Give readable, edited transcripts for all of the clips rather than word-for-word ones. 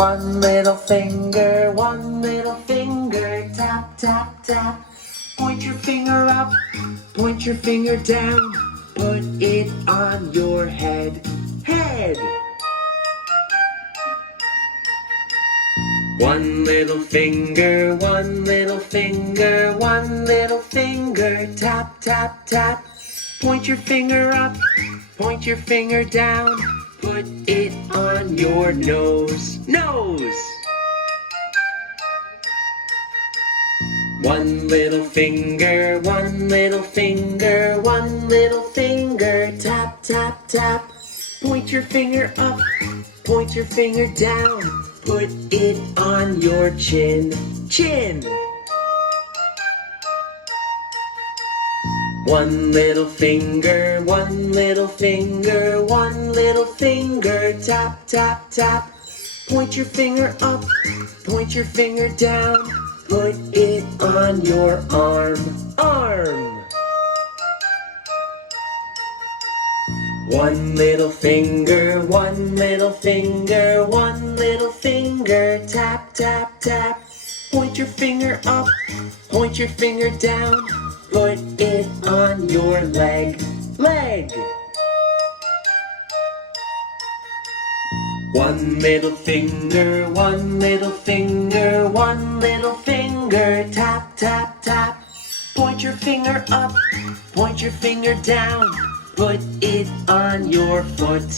One little finger, tap, tap, tap. Point your finger up, point your finger down. Put it on your head, head. One little finger, tap, tap, tap. Point your finger up, point your finger down. Put it on your nose, nose. One little finger, tap, tap, tap. Point your finger up, point your finger down. Put it on your chin, chin. One little finger, tap, tap, tap. Point your finger up, point your finger down. Put it on your arm, arm. One little finger, tap, tap, tap. Point your finger up, point your finger down. Put it on your leg, leg. One little finger, tap, tap, tap. Point your finger up, point your finger down. Put it on your foot,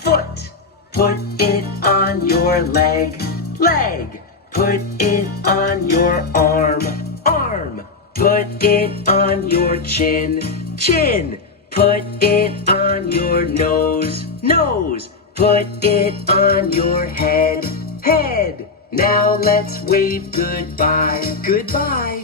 foot. Put it on your leg, leg. Put it on your arm, arm. Put it on your chin, chin. Put it on your nose, nose. Put it on your head, head. Now let's wave goodbye, goodbye.